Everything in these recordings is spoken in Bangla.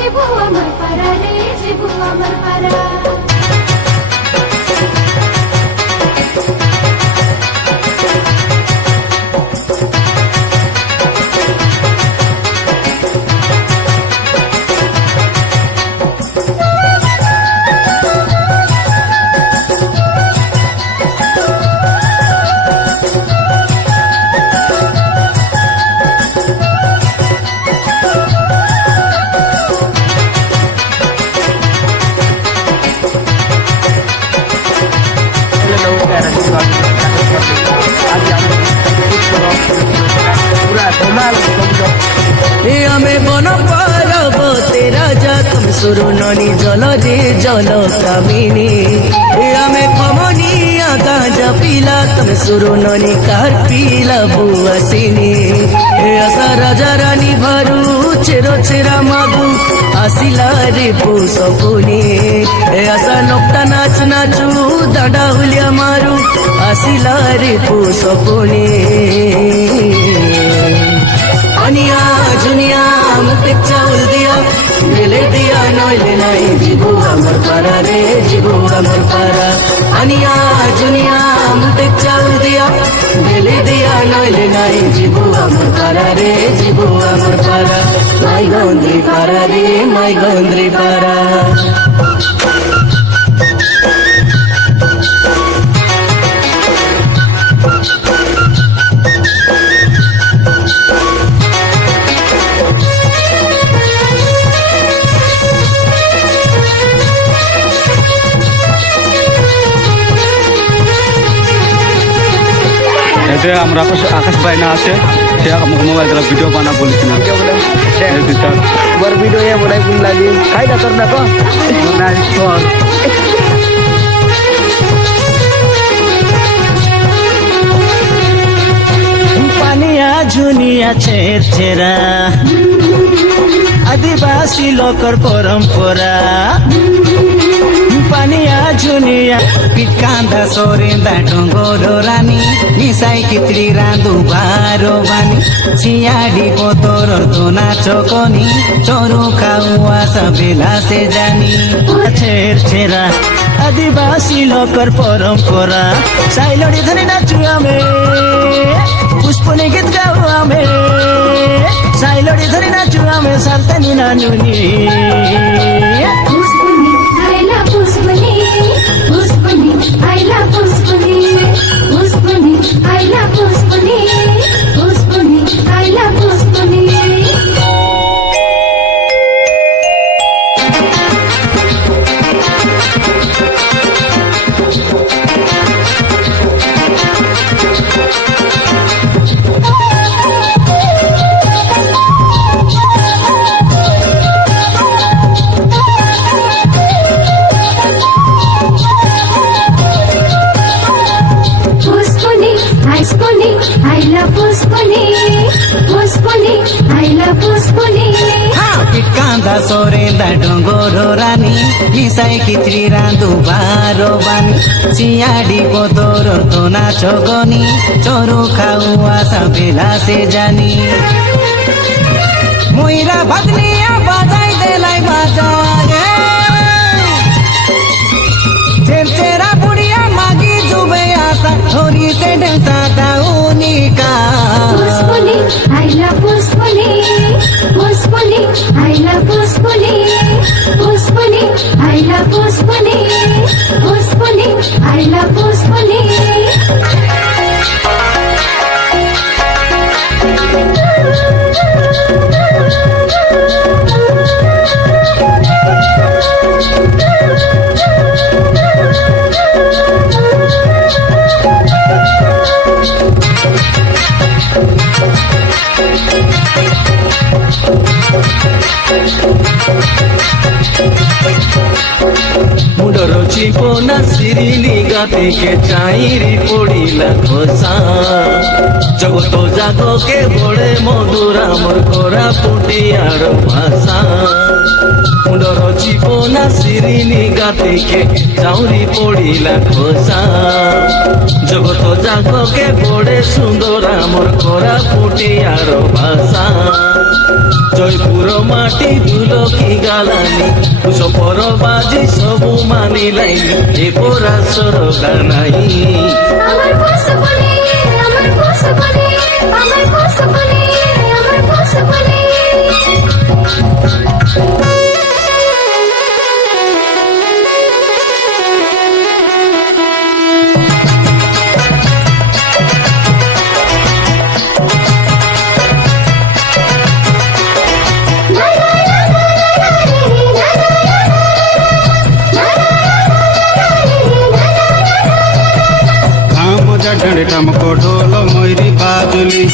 জিবু আমার পাড়া রে জিবু আমার পাড়া ଆମେ ବନ ପର୍ବତେ ରାଜା ତମେ ସୁରୁନନି ଜଲ ଯେ ଜଲ କାମିনী ଆମେ କମନିଆ ଗାଁଜା ପିଲା ତମେ ସୁରୁନନି କାହାର ପିଲା ବୁଆସିନି ଆଶା ରାଜା ରାনী ଭାରୁ ଛେର ଛେରା ମାଗୁ ଆସିଲା ରେ ପୋଷ ପୁନି ଆଶା ନକଟା ନାଚ ନାଚୁ ଦାଣ୍ଡା ହୁଲିଆ ମାରୁ ଆସିଲା ରେ ପୋଷ ପୁନି अनिया जुनिया मुझे चाउल दिया मिले दिया नोले नहीं जीबू अमर पारा रे जीबू अमर पारा अनिया जुनिया मुझे चाउल दिया मिले दिया नोले नहीं जीबू अमर पारा रे जीबू अमर पारा माई गोंद्री पारा रे माई गोंद्री पारा এতে আমরা আকাশ বাইনা আছে সে আমাকে মোবাইল দ্বারা ভিডিও বানা বলেছি না बर वीडियो ये बोलाई बुन लागी काय ना करना को पानिया झुनिया छेर छेरा आदिवासी लोकर परंपरा पानिया झुनिया पिटकांदा सोरेंदा डोंगोरो रानी मिसाई कितरी रांदू बारो बानी सियाडी पोतोर दोना चोकोनी चोरू खाऊआ सबेला से जानी छेर छेरा आदिवासी लोकर परंपरा साइलोडी धनी नाचू आमे पुष्पनी गीत गाऊ आमे साइलोडी धनी नाचू आमे सालतनी नानुनी पुष्पनी आईला पुष्पनी पुष्पनी आईला पुष्पनी पुष्पनी आईला पुष्पनी आईला पुष्पनी पुष्पनी आईला पुष्पनी कांदा सोरेंदा डोंगोरो रानी मिसाई किचड़ी रांदू बारो बानी सियाडी पोतोरो दोना चोगोनी चोरू खाऊआ सबेला से जानी मुइरा भदनिया बाजाई देलाई बाजा चेरा बुढ़िया मागी जुबे आसा थोड़ी से डंसा दाऊनी का पुष्पनी आईला पुष्पनी पुष्पनी आईला पुष्पनी पुष्पनी आईला पुष्पनी पुष्पनी आईला पुष्पनी मुडर चिपोना सिरिली गाते के चाइरी पड़िला खोसा जगत जागो के बड़े मधुरा मोर कोरा पुटियार भाषा मुडर चिपोना सिरिली गाते के चाउरी पड़िला खोसा जगत जागो के बड़े सुंदरा मोर कोरा पुटियार भाषा জয়পুর মাটি দুলকি গালানি সপর বাজি সবু মানি লাইনি এ পরাশর গানাই আমার পুষ্পনে আমার পুষ্পনে আমার পুষ্পনে আমার পুষ্পনে डंडे टमको ढोल मोरी बाजुली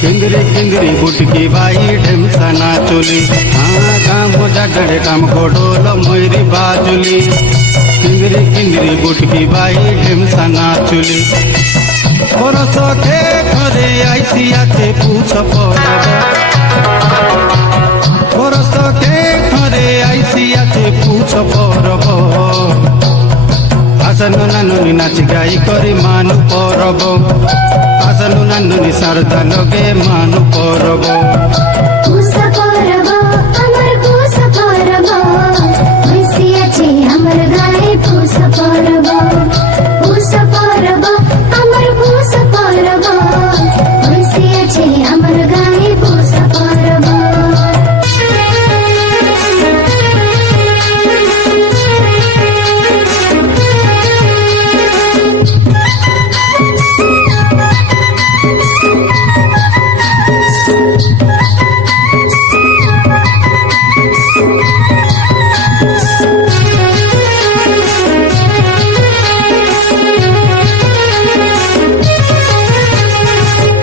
किंदरी किंदरी बुटकी बाई ढेमसा नाचुली हाँ गाँव डंडे टमको ढोल मोरी बाजुली किंदरी किंदरी बुटकी बाई ढेमसा नाचुली परस के घरे आईसी आछे पूछ पड़ब परस के घरे आईसी आछे पूछ पड़ब आसनु नानुनी नाच गाई करी मानु परब आसनु नानुनी शारदा लगे मानु परब পুষ পরব আমার পুষ পরব হইসি আছে আমার গায়ে পুষ পরব পুষ পরব আমার পুষ পরব হইসি আছে আমার গায়ে পুষ পরব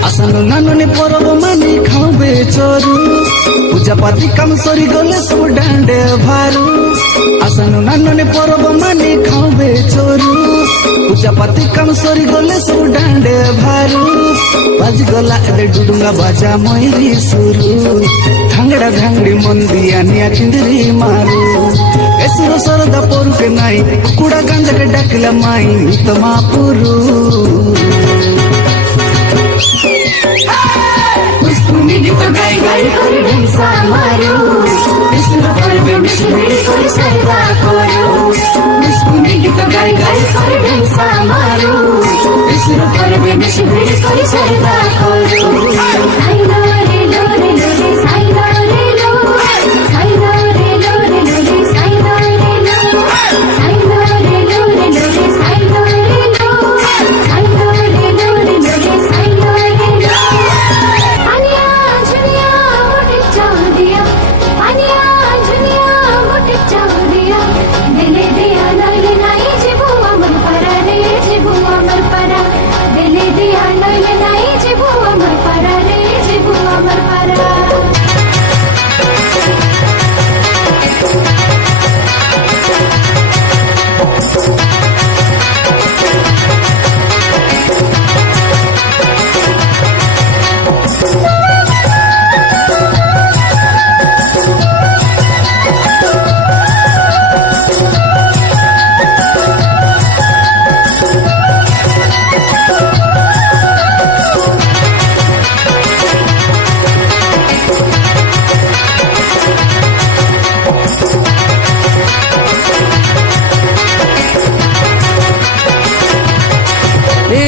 आसनु नानुनी परब मानी खावे चोरू पूजा पाती काम सरी गले सब डांडे भारू आसनु नानुनी परब मानी खावे चोरू पूजा पाती काम सरी गले सब डांडे भारू बाज गला एदे डुडुंगा बाजा मयरी सुरू धांगड़ा धांगड़ी मंदिया निया किंदरी मारू एसुर सरदा पोरू के नाई कुड़ा गांजा के डाकिला माई मितमा पुरू পুষ্পনে গীত গাই গাই করে ঢেমসা মারো বিষ্ণু করবে বেশি বেড়ে করে সাইবা করো পুষ্পনে গীত গাই গাই করে ঢেমসা মারো বিষ্ণু করবে বেশি বেড়ে করে সাইবা করো সাইলো রে লো রে লো রে সাইলো রে লো সাইলো রে লো রে লো রে সাইলো রে লো সাইলো রে লো রে লো রে সাইলো রে লো সাইলো রে লো রে লো রে সাইলো রে লো পানিয়া ঝুনিয়া মোটে চাও দিয়া পানিয়া ঝুনিয়া মোটে চাও দিয়া দিলে দিয়া নইলে নাই জীবু আমার পারা রে জীবু আমার পারা দিলে দিয়া নইলে নাই জীবু আমার পারা রে জীবু আমার পারা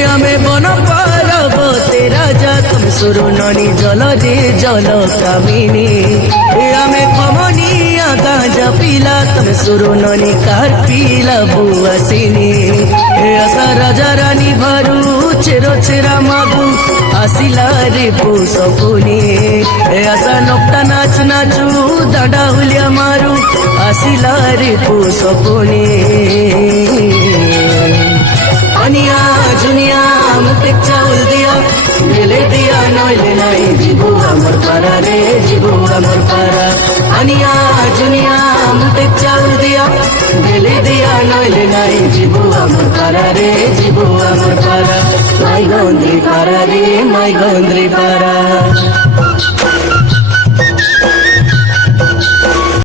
हमें बन पार्वते राजा तुम सुरुननी जल रे जल कामिनी हमें कमनिया गांजा पीला तुम सुरुननी कार पीला बुआसिनी आशा राजा रानी भरू चेरो चेरा मागू आसिला रे पुसपुनी आशा नोकटा नाच नाचू दाडा हुलिया मारू आसिला रे पुसपुनी अनिया जुनिया मुझे चाउल दिया दिले दिया नइले নাই जीबू আমার পারা রে जीबू আমার পারা अनिया जुनिया मुझे चाउल दिया दिले दिया नइले নাই जीबू আমার পারা রে जीबू আমার পারা माई गंद्री पारा रे माई गंद्री पारा